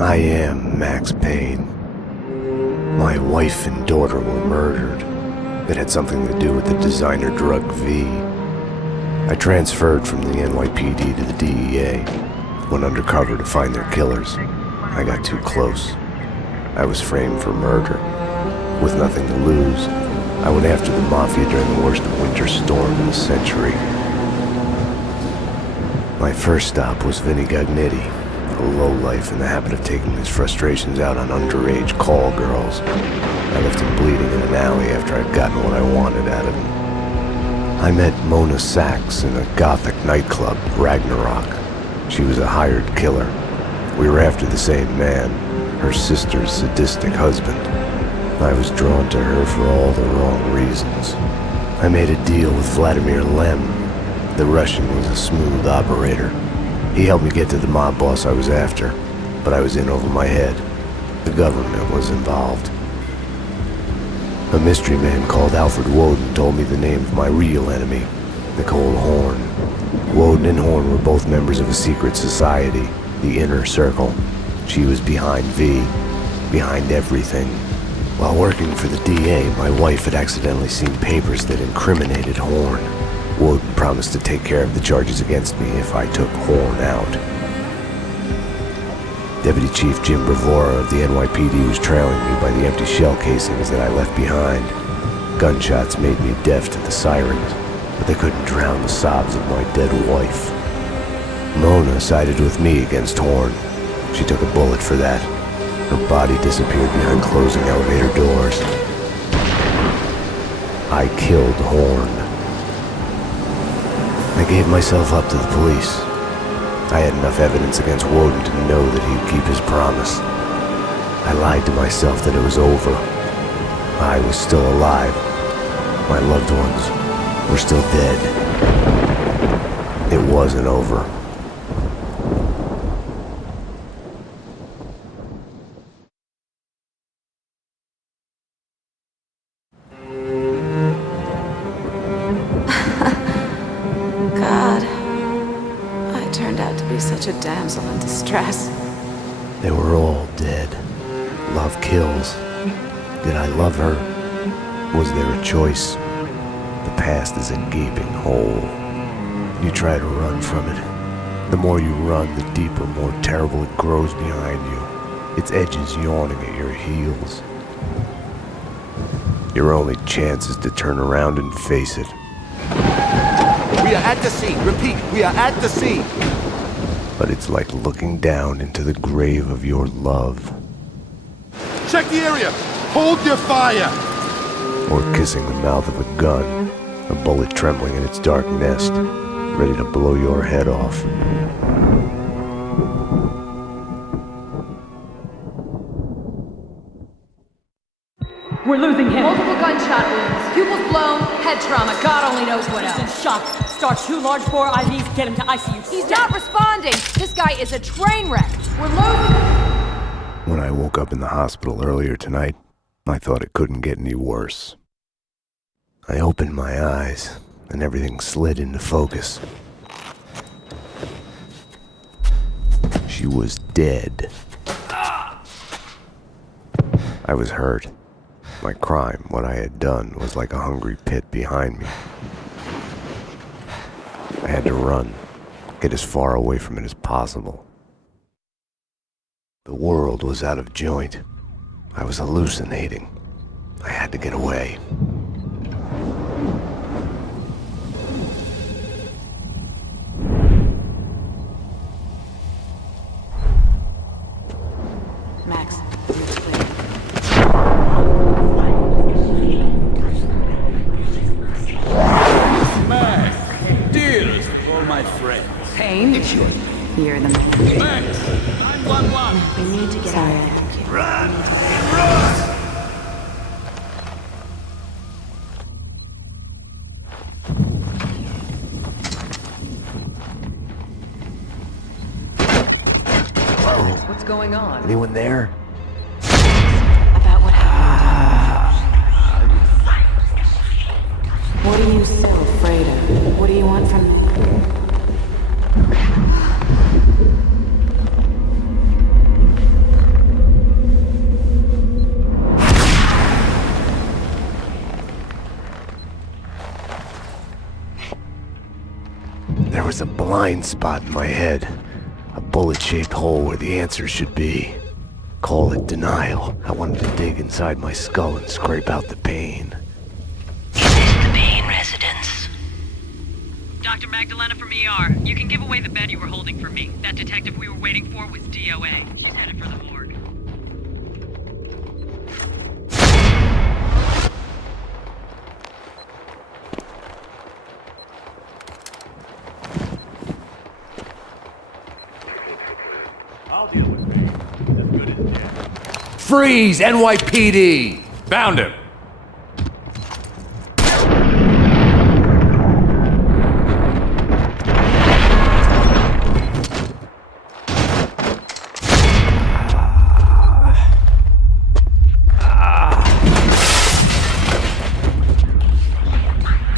I am Max Payne. My wife and daughter were murdered. It had something to do with the designer drug V. I transferred from the NYPD to the DEA, went undercover to find their killers. I got too close. I was framed for murder. With nothing to lose, I went after the Mafia during the worst winter storm in a century. My first stop was Vinny Gognitti, a lowlife in the habit of taking his frustrations out on underage call girls. I left him bleeding in an alley after I'd gotten what I wanted out of him. I met Mona Sachs in a gothic nightclub, Ragnarok. She was a hired killer. We were after the same man, her sister's sadistic husband. I was drawn to her for all the wrong reasons. I made a deal with Vladimir Lem. The Russian was a smooth operator. He helped me get to the mob boss I was after, but I was in over my head. The government was involved. A mystery man called Alfred Woden told me the name of my real enemy, Nicole Horn. Woden and Horn were both members of a secret society, the Inner Circle. She was behind V, behind everything. While working for the DA, my wife had accidentally seen papers that incriminated Horn. Woden promised to take care of the charges against me if I took Horn out. Deputy Chief Jim Bravura of the NYPD was trailing me by the empty shell casings that I left behind. Gunshots made me deaf to the sirens, but they couldn't drown the sobs of my dead wife. Mona sided with me against Horn. She took a bullet for that. Her body disappeared behind closing elevator doors. I killed Horn. I gave myself up to the police. I had enough evidence against Woden to know that he'd keep his promise. I lied to myself that it was over. I was still alive. My loved ones were still dead. It wasn't over. Such a damsel in distress. They were all dead. Love kills. Did I love her? Was there a choice? The past is a gaping hole. You try to run from it. The more you run, the deeper, more terrible it grows behind you, its edges yawning at your heels. Your only chance is to turn around and face it. We are at the scene. Repeat, we are at the scene. But it's like looking down into the grave of your love. Check the area! Hold your fire! Or kissing the mouth of a gun, a bullet trembling in its dark nest, ready to blow your head off. We're losing him. Multiple gunshot wounds. Pupils blown, head trauma, God only knows what else. He's in shock. Start 2 large bore IVs, get him to ICU. He's not responding. This guy is a train wreck. We're losing him. When I woke up in the hospital earlier tonight, I thought it couldn't get any worse. I opened my eyes, and everything slid into focus. She was dead. I was hurt. My crime, what I had done, was like a hungry pit behind me. I had to run, get as far away from it as possible. The world was out of joint. I was hallucinating. I had to get away. Max, dearest of all my friends. Payne? you're the man. Max, 911. We need to get out of there. Run! Run! What's going on? Anyone there? About what happened. What are you so afraid of? What do you want from me? There was a blind spot in my head. A bullet-shaped hole where the answer should be. Call it denial. I wanted to dig inside my skull and scrape out the pain. Is this the Payne residence? Dr. Magdalena from ER. You can give away the bed you were holding for me. That detective we were waiting for was DOA. She's headed for the morgue. I'll deal with me. As good as dead. Freeze, NYPD! Found him!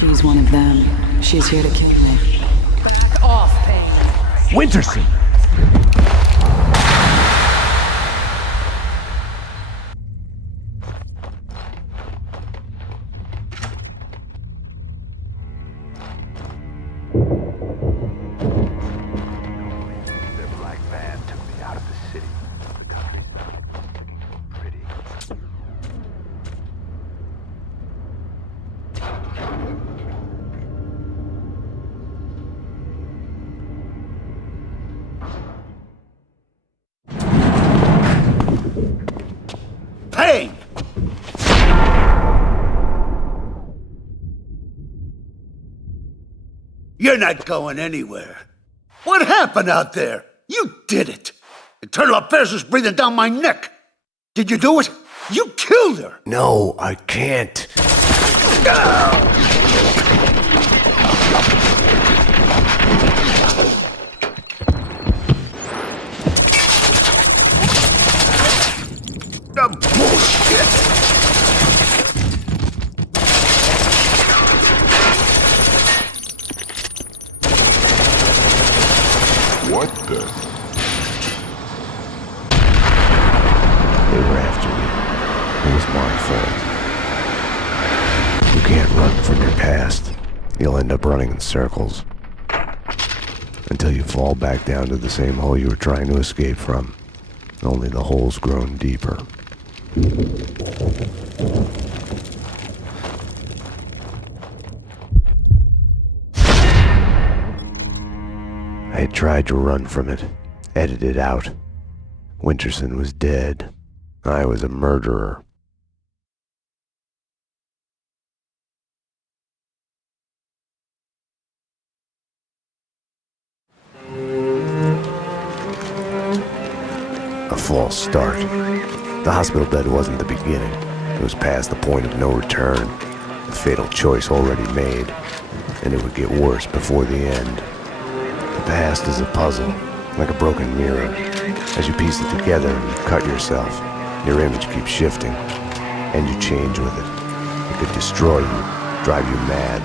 He's one of them. She's here to kill me. Back off, Payne. Winterson! Their black van took me out of the city. The country pretty. Payne! You're not going anywhere. What happened out there? You did it. Internal affairs was breathing down my neck. Did you do it? You killed her. No, I can't. Bullshit. What the? They were after me. It was my fault. You can't run from your past. You'll end up running in circles. Until you fall back down to the same hole you were trying to escape from. Only the hole's grown deeper. I had tried to run from it, edited out. Winterson was dead. I was a murderer. A false start. The hospital bed wasn't the beginning. It was past the point of no return. A fatal choice already made, and it would get worse before the end. The past is a puzzle, like a broken mirror. As you piece it together and you cut yourself, your image keeps shifting, and you change with it. It could destroy you, drive you mad.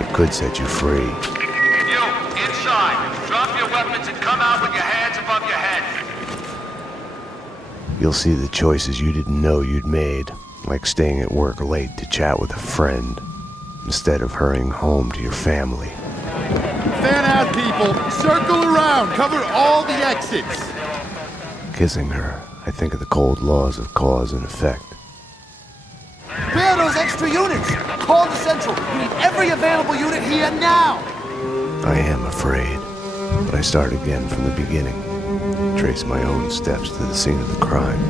It could set you free. You, inside. Drop your weapons and come out with your hands above your head. You'll see the choices you didn't know you'd made, like staying at work late to chat with a friend, instead of hurrying home to your family. Fan out, people! Circle around! Cover all the exits! Kissing her, I think of the cold laws of cause and effect. Where are those extra units? Call the Central. We need every available unit here now. I am afraid, but I start again from the beginning. Trace my own steps to the scene of the crime.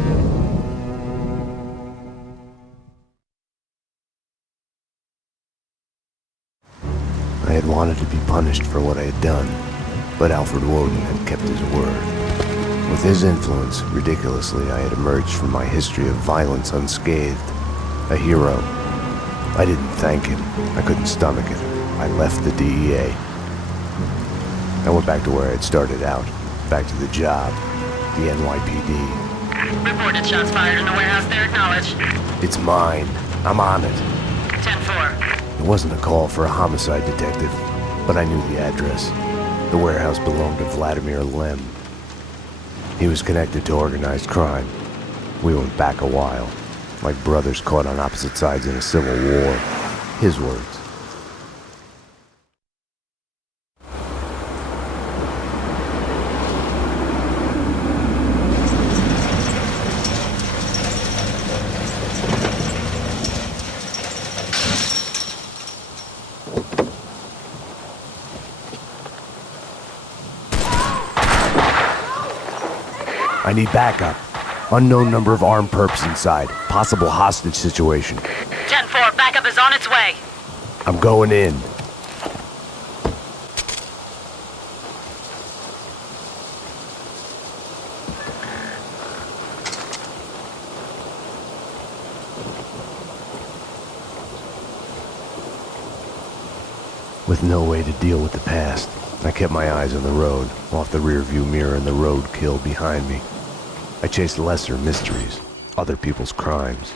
I had wanted to be punished for what I had done, but Alfred Woden had kept his word. With his influence, ridiculously, I had emerged from my history of violence unscathed. A hero. I didn't thank him. I couldn't stomach it. I left the DEA. I went back to where I had started out. Back to the job. The NYPD. Reported shots fired in the warehouse there, acknowledged. It's mine. I'm on it. 10-4. It wasn't a call for a homicide detective, but I knew the address. The warehouse belonged to Vladimir Lem. He was connected to organized crime. We went back a while, like brothers caught on opposite sides in a civil war. His words. I need backup. Unknown number of armed perps inside. Possible hostage situation. 10-4, backup is on its way. I'm going in. With no way to deal with the past, I kept my eyes on the road, off the rearview mirror and the roadkill behind me. I chased lesser mysteries, other people's crimes.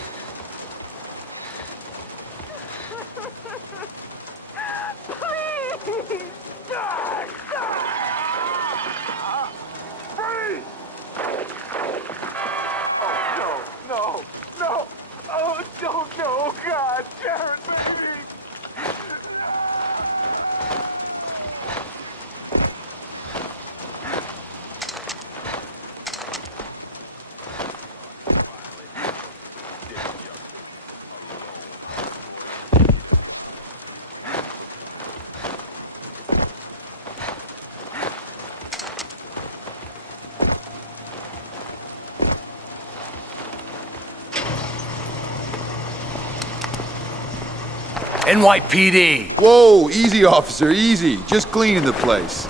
NYPD! Whoa, easy, officer, easy. Just cleaning the place.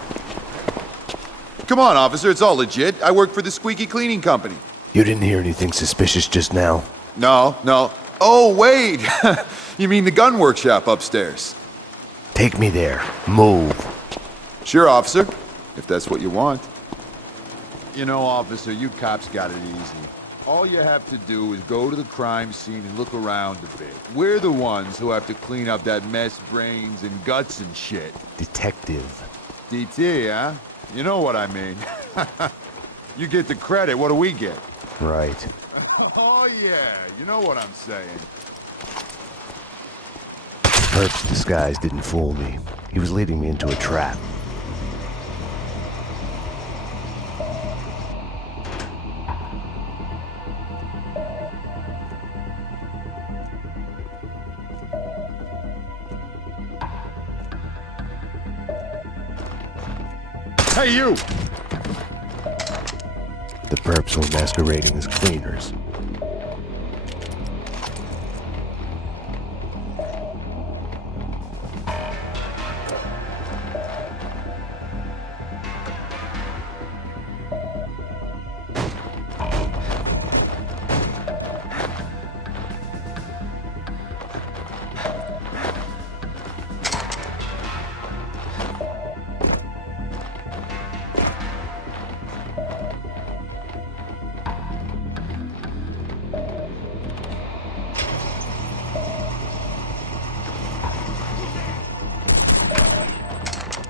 Come on, officer, it's all legit. I work for the Squeaky Cleaning Company. You didn't hear anything suspicious just now? No. Oh, wait! You mean the gun workshop upstairs? Take me there. Move. Sure, officer, if that's what you want. You know, officer, you cops got it easy. All you have to do is go to the crime scene and look around a bit. We're the ones who have to clean up that mess, brains and guts and shit. Detective. DT, huh? You know what I mean. You get the credit, what do we get? Right. Oh yeah, you know what I'm saying. Perp's disguise didn't fool me. He was leading me into a trap. Hey, you! The perps were masquerading as cleaners.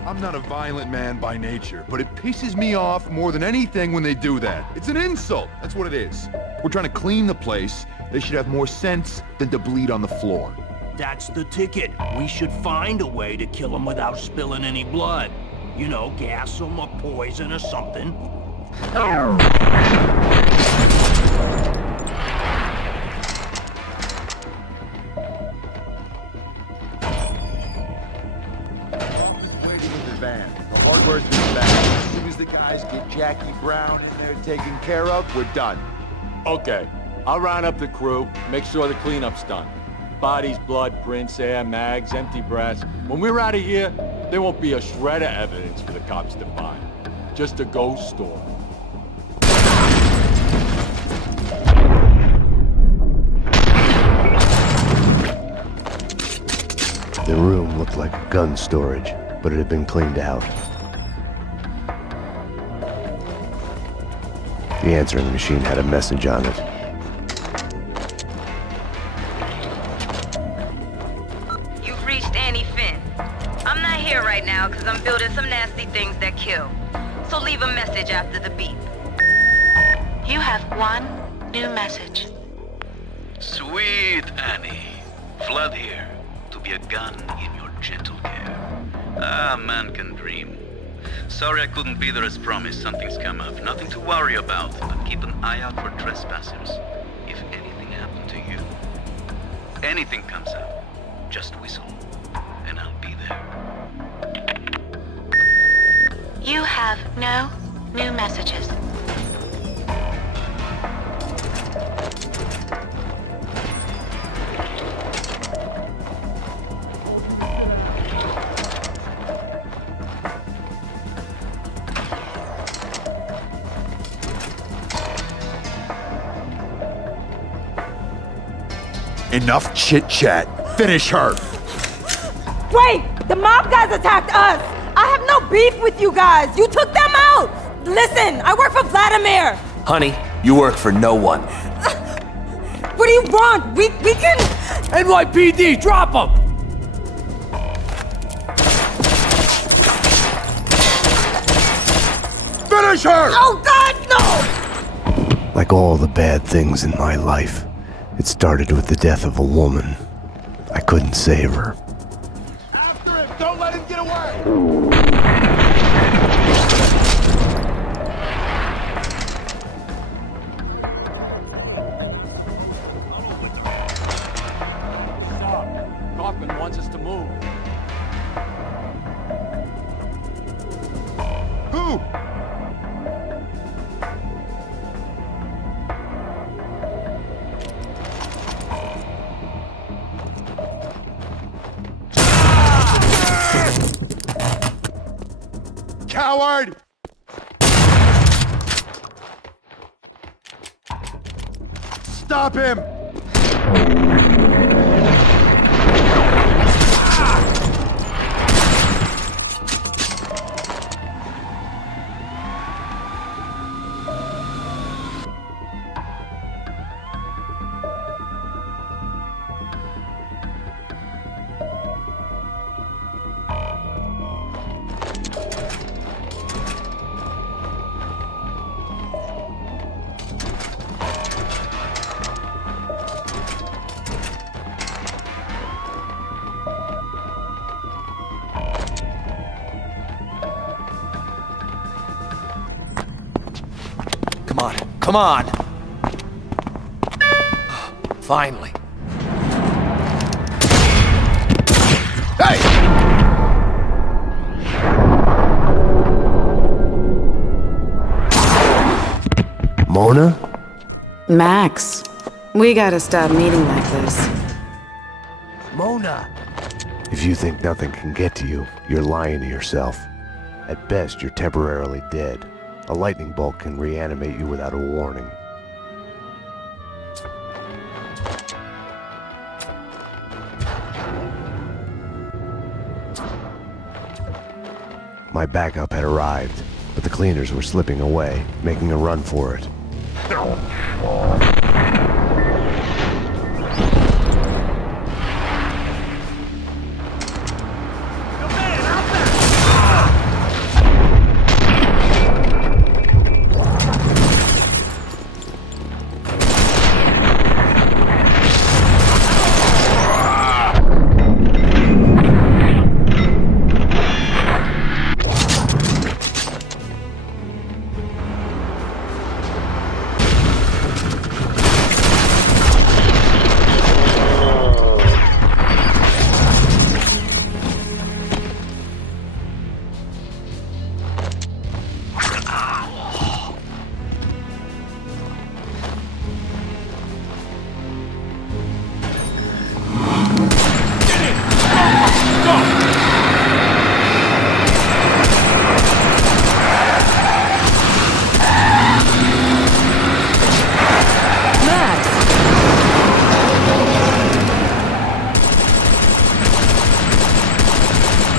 I'm not a violent man by nature, but it pisses me off more than anything when they do that. It's an insult. That's what it is. We're trying to clean the place. They should have more sense than to bleed on the floor. That's the ticket. We should find a way to kill them without spilling any blood. You know, gas them or poison or something. The hardware's been back. As soon as the guys get Jackie Brown in there taken care of, we're done. Okay, I'll round up the crew, make sure the cleanup's done. Bodies, blood, prints, air, mags, empty brass. When we're out of here, there won't be a shred of evidence for the cops to find. Just a ghost story. The room looked like gun storage, but it had been cleaned out. The answering machine had a message on it. You've reached Annie Finn. I'm not here right now because I'm building some nasty things that kill. So leave a message after the beep. You have one new message. Sweet Annie. Vlad here, to be a gun in your gentle care. Ah, man can dream. Sorry I couldn't be there as promised. Something's come up. Nothing to worry about, but keep an eye out for trespassers. If anything happened to you, anything comes up, just whistle, and I'll be there. You have no new messages. Enough chit-chat. Finish her. Wait! The mob guys attacked us! I have no beef with you guys! You took them out! Listen, I work for Vladimir! Honey, you work for no one. What do you want? We can... NYPD, drop him! Finish her! Oh, God, no! Like all the bad things in my life, it started with the death of a woman. I couldn't save her. After him! Don't let him get away! Kaufman wants us to move. Who? Coward! Stop him! Come on. Finally. Hey! Mona? Max, we gotta stop meeting like this. Mona. If you think nothing can get to you, you're lying to yourself. At best, you're temporarily dead. A lightning bolt can reanimate you without a warning. My backup had arrived, but the cleaners were slipping away, making a run for it.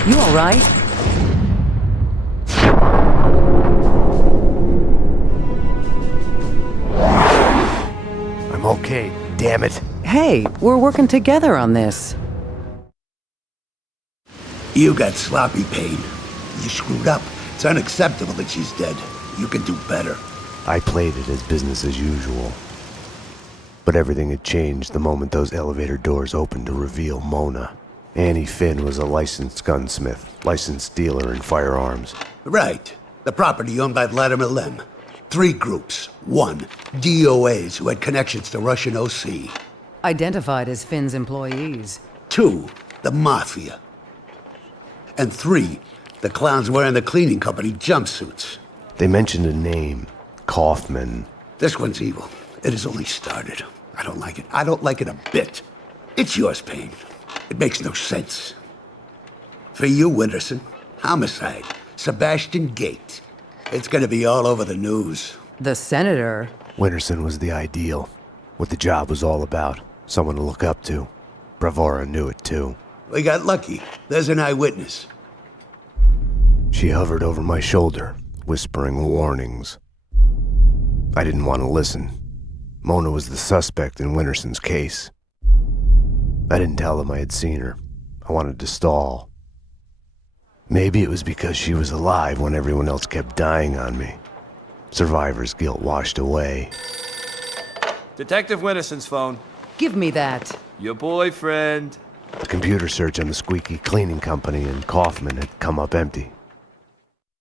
You all right? I'm okay, damn it. Hey, we're working together on this. You got sloppy pain. You screwed up. It's unacceptable that she's dead. You can do better. I played it as business as usual. But everything had changed the moment those elevator doors opened to reveal Mona. Annie Finn was a licensed gunsmith, licensed dealer in firearms. Right. The property owned by Vladimir Lem. 3 groups. 1, DOAs who had connections to Russian OC. Identified as Finn's employees. 2, the Mafia. And 3, the clowns wearing the cleaning company jumpsuits. They mentioned a name, Kaufman. This one's evil. It has only started. I don't like it. I don't like it a bit. It's yours, Payne. It makes no sense. For you, Winterson, homicide, Sebastian Gate. It's gonna be all over the news. The senator. Winterson was the ideal. What the job was all about. Someone to look up to. Bravura knew it too. We got lucky. There's an eyewitness. She hovered over my shoulder, whispering warnings. I didn't want to listen. Mona was the suspect in Winterson's case. I didn't tell them I had seen her. I wanted to stall. Maybe it was because she was alive when everyone else kept dying on me. Survivor's guilt washed away. Detective Winterson's phone. Give me that. Your boyfriend. The computer search on the squeaky cleaning company in Kaufman had come up empty.